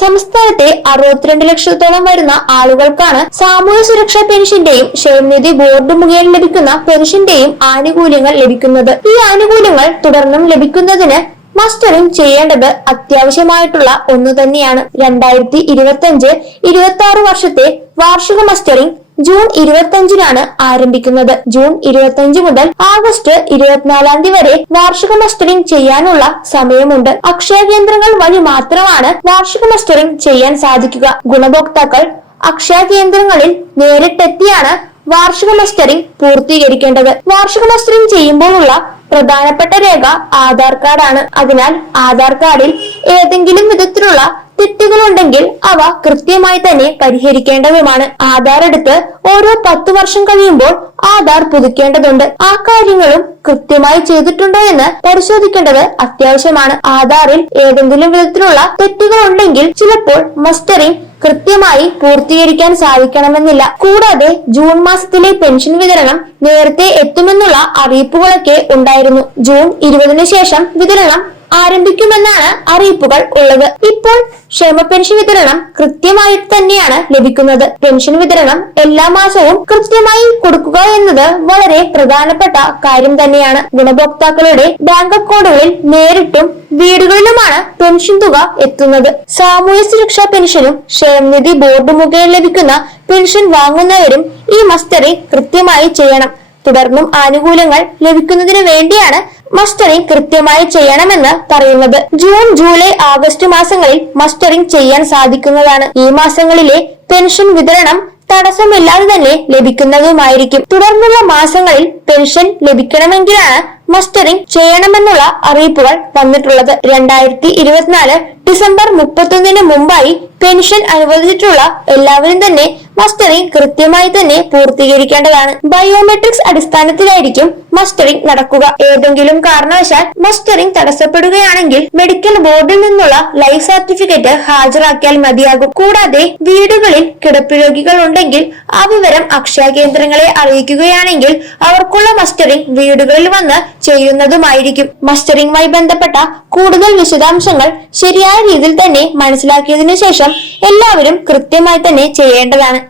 സംസ്ഥാനത്തെ 62 ലക്ഷത്തോളം വരുന്ന ആളുകൾക്കാണ് സാമൂഹ്യ സുരക്ഷാ പെൻഷന്റെയും ക്ഷേമനിധി ബോർഡ് മുഖേന ലഭിക്കുന്ന പെൻഷന്റെയും ആനുകൂല്യങ്ങൾ ലഭിക്കുന്നത്. ഈ ആനുകൂല്യങ്ങൾ തുടർന്നും ലഭിക്കുന്നതിന് മസ്റ്ററിംഗ് ചെയ്യേണ്ടത് അത്യാവശ്യമായിട്ടുള്ള ഒന്നു തന്നെയാണ്. 2025-26 വർഷത്തെ വാർഷിക മസ്റ്ററിംഗ് ജൂൺ 25-നാണ് ആരംഭിക്കുന്നത്. ജൂൺ 25 മുതൽ ആഗസ്റ്റ് 24 വരെ വാർഷിക മസ്റ്ററിംഗ് ചെയ്യാനുള്ള സമയമുണ്ട്. അക്ഷയ കേന്ദ്രങ്ങൾ വഴി മാത്രമാണ് വാർഷിക മസ്റ്ററിംഗ് ചെയ്യാൻ സാധിക്കുക. ഗുണഭോക്താക്കൾ അക്ഷയ കേന്ദ്രങ്ങളിൽ നേരിട്ടെത്തിയാണ് വാർഷിക മസ്റ്ററിംഗ് പൂർത്തീകരിക്കേണ്ടത്. വാർഷിക മസ്റ്ററിംഗ് ചെയ്യുമ്പോഴുള്ള പ്രധാനപ്പെട്ട രേഖ ആധാർ കാർഡാണ്. അതിനാൽ ആധാർ കാർഡിൽ ഏതെങ്കിലും വിധത്തിലുള്ള തെറ്റുകളുണ്ടെങ്കിൽ അവ കൃത്യമായി തന്നെ പരിഹരിക്കേണ്ടതുമാണ്. ആധാർ എടുത്ത് ഓരോ 10 വർഷം കഴിയുമ്പോൾ ആധാർ പുതുക്കേണ്ടതുണ്ട്. ആ കാര്യങ്ങളും കൃത്യമായി ചെയ്തിട്ടുണ്ടോ എന്ന് പരിശോധിക്കേണ്ടത് അത്യാവശ്യമാണ്. ആധാറിൽ ഏതെങ്കിലും വിധത്തിലുള്ള തെറ്റുകൾ ഉണ്ടെങ്കിൽ ചിലപ്പോൾ മസ്റ്ററിംഗ് കൃത്യമായി പൂർത്തീകരിക്കാൻ സാധിക്കണമെന്നില്ല. കൂടാതെ ജൂൺ മാസത്തിലെ പെൻഷൻ വിതരണം നേരത്തെ എത്തുമെന്നുള്ള അറിയിപ്പുകളൊക്കെ ഉണ്ടായിരുന്നു. ജൂൺ 20-ന് ശേഷം വിതരണം ആരംഭിക്കുമെന്നാണ് അറിയിപ്പുകൾ ഉള്ളത്. ഇപ്പോൾ ക്ഷേമ പെൻഷൻ വിതരണം കൃത്യമായി തന്നെയാണ് ലഭിക്കുന്നത്. പെൻഷൻ വിതരണം എല്ലാ മാസവും കൃത്യമായി കൊടുക്കുക എന്നത് വളരെ പ്രധാനപ്പെട്ട കാര്യം തന്നെയാണ്. ഗുണഭോക്താക്കളുടെ ബാങ്ക് അക്കൗണ്ടുകളിൽ നേരിട്ടും വീടുകളിലുമാണ് പെൻഷൻ തുക എത്തുന്നത്. സാമൂഹ്യ സുരക്ഷാ പെൻഷനും ക്ഷേമനിധി ബോർഡ് മുഖേന ലഭിക്കുന്ന പെൻഷൻ വാങ്ങുന്നവരും ഈ മസ്റ്ററിംഗ് കൃത്യമായി ചെയ്യണം. തുടർന്നും ആനുകൂല്യങ്ങൾ ലഭിക്കുന്നതിന് വേണ്ടിയാണ് മസ്റ്ററിംഗ് കൃത്യമായി ചെയ്യണമെന്ന് പറയുന്നത്. ജൂൺ, ജൂലൈ, ആഗസ്റ്റ് മാസങ്ങളിൽ മസ്റ്ററിംഗ് ചെയ്യാൻ സാധിക്കുന്നതാണ്. ഈ മാസങ്ങളിലെ പെൻഷൻ വിതരണം തടസ്സമില്ലാതെ തന്നെ ലഭിക്കുന്നതുമായിരിക്കും. തുടർന്നുള്ള മാസങ്ങളിൽ പെൻഷൻ ലഭിക്കണമെങ്കിലാണ് മസ്റ്ററിംഗ് ചെയ്യണമെന്നുള്ള അറിയിപ്പുകൾ വന്നിട്ടുള്ളത്. 2024 ഡിസംബർ 31-ന് മുമ്പായി പെൻഷൻ അനുവദിച്ചിട്ടുള്ള എല്ലാവരും തന്നെ മസ്റ്ററിംഗ് കൃത്യമായി തന്നെ പൂർത്തീകരിക്കേണ്ടതാണ്. ബയോമെട്രിക്സ് അടിസ്ഥാനത്തിലായിരിക്കും മസ്റ്ററിംഗ് നടക്കുക. ഏതെങ്കിലും കാരണവശാൽ മസ്റ്ററിംഗ് തടസ്സപ്പെടുകയാണെങ്കിൽ മെഡിക്കൽ ബോർഡിൽ നിന്നുള്ള ലൈഫ് സർട്ടിഫിക്കറ്റ് ഹാജരാക്കിയാൽ മതിയാകും. കൂടാതെ വീടുകളിൽ കിടപ്പ് രോഗികൾ ഉണ്ടെങ്കിൽ ആ വിവരം അക്ഷയ കേന്ദ്രങ്ങളെ അറിയിക്കുകയാണെങ്കിൽ അവർക്കുള്ള മസ്റ്ററിംഗ് വീടുകളിൽ വന്ന് ചെയ്യുന്നതുമായിരിക്കും. മസ്റ്ററിംഗുമായി ബന്ധപ്പെട്ട കൂടുതൽ വിശദാംശങ്ങൾ ശരിയായ രീതിയിൽ തന്നെ മനസ്സിലാക്കിയതിനു ശേഷം എല്ലാവരും കൃത്യമായി തന്നെ ചെയ്യേണ്ടതാണ്.